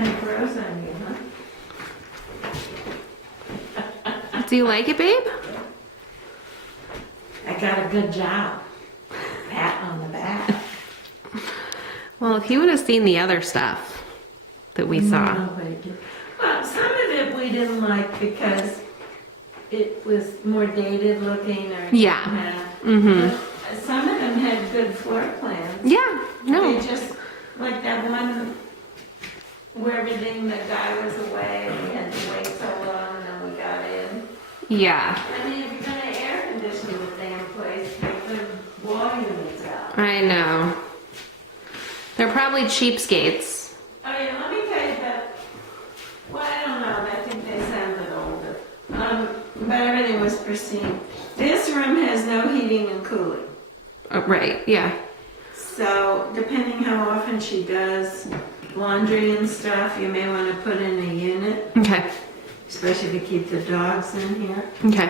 kind of grows on you, huh? Do you like it, babe? I got a good job. Pat on the back. Well, if you would have seen the other stuff that we saw. Nobody did. Well, some of it we didn't like because it was more dated looking or Yeah. But some of them had good floor plans. Yeah, no. They just, like that one where everything, the guy was away and we had to wait so long and then we got in. Yeah, I mean, if you're gonna air condition the damn place, take the wall units out. I know. They're probably cheapskates. Oh yeah, let me tell you that, well, I don't know, I think they sounded older. But everything was pristine. This room has no heating and cooling. Oh, right, yeah. So depending how often she does laundry and stuff, you may want to put in a unit, Okay, especially to keep the dogs in here. okay.